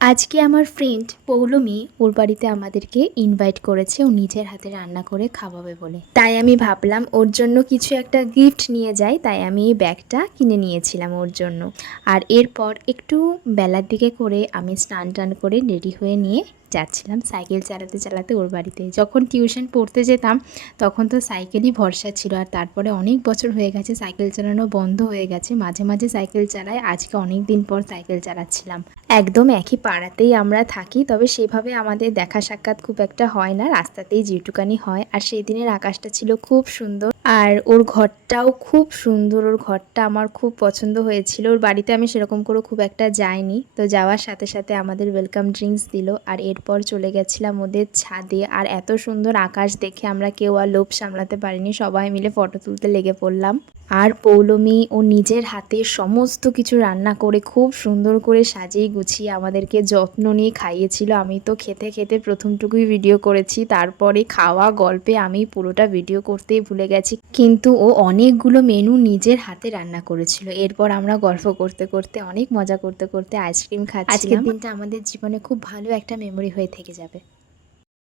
আজকে আমার ফ্রেন্ড পৌলমি ওর বাড়িতে আমাদেরকে ইনভাইট করেছে ও নিজের হাতে রান্না করে খাওয়াবে বলে। তাই আমি ভাবলাম ওর জন্য কিছু একটা গিফট নিয়ে যাই, তাই আমি এই ব্যাগটা কিনে নিয়েছিলাম ওর জন্য। আর এরপর একটু বেলার দিকে করে আমি স্নান টান করে রেডি হয়ে নিয়ে যাচ্ছিলাম সাইকেল চালাতে চালাতে ওর বাড়িতে। যখন টিউশন পড়তে যেতাম তখন তো সাইকেলই ভরসা ছিল, আর তারপরে অনেক বছর হয়ে গেছে সাইকেল চালানো বন্ধ হয়ে গেছে। মাঝে মাঝে সাইকেল চালাই, আজকে অনেক দিন পর সাইকেল চালাচ্ছিলাম। একদম একই পাড়াতেই আমরা থাকি, তবে সেভাবে আমাদের দেখা সাক্ষাৎ খুব একটা হয় না, রাস্তাতেই যেটুকানি হয়। আর সেই দিনের আকাশটা ছিল খুব সুন্দর, আর ওর ঘরটাও খুব সুন্দর। ওর ঘরটা আমার খুব পছন্দ হয়েছিল। ওর বাড়িতে আমি সেরকম করে খুব একটা যাইনি, তো যাওয়ার সাথে সাথে আমাদের ওয়েলকাম ড্রিঙ্কস দিল। আর এরপর চলে গেছিলাম ওদের ছাদে। আর এত সুন্দর আকাশ দেখে আমরা কেউ আর লোভ সামলাতে পারিনি, সবাই মিলে ফটো তুলতে লেগে পড়লাম। আর পৌলমি ও নিজের হাতে সমস্ত কিছু রান্না করে খুব সুন্দর করে সাজিয়ে গুছিয়ে আমাদেরকে যত্ন নিয়ে খাইয়েছিল। আমি তো খেতে খেতে প্রথমটুকুই ভিডিও করেছি, তারপরে খাওয়া গল্পে আমি পুরোটা ভিডিও করতেই ভুলে গেছি। কিন্তু ও অনেকগুলো মেনু নিজের হাতে রান্না করেছিল। এরপর আমরা গল্প করতে করতে অনেক মজা করতে করতে আইসক্রিম খাচ্ছিলাম। আজকের দিনটা আমাদের জীবনে খুব ভালো একটা মেমোরি হয়ে থেকে যাবে।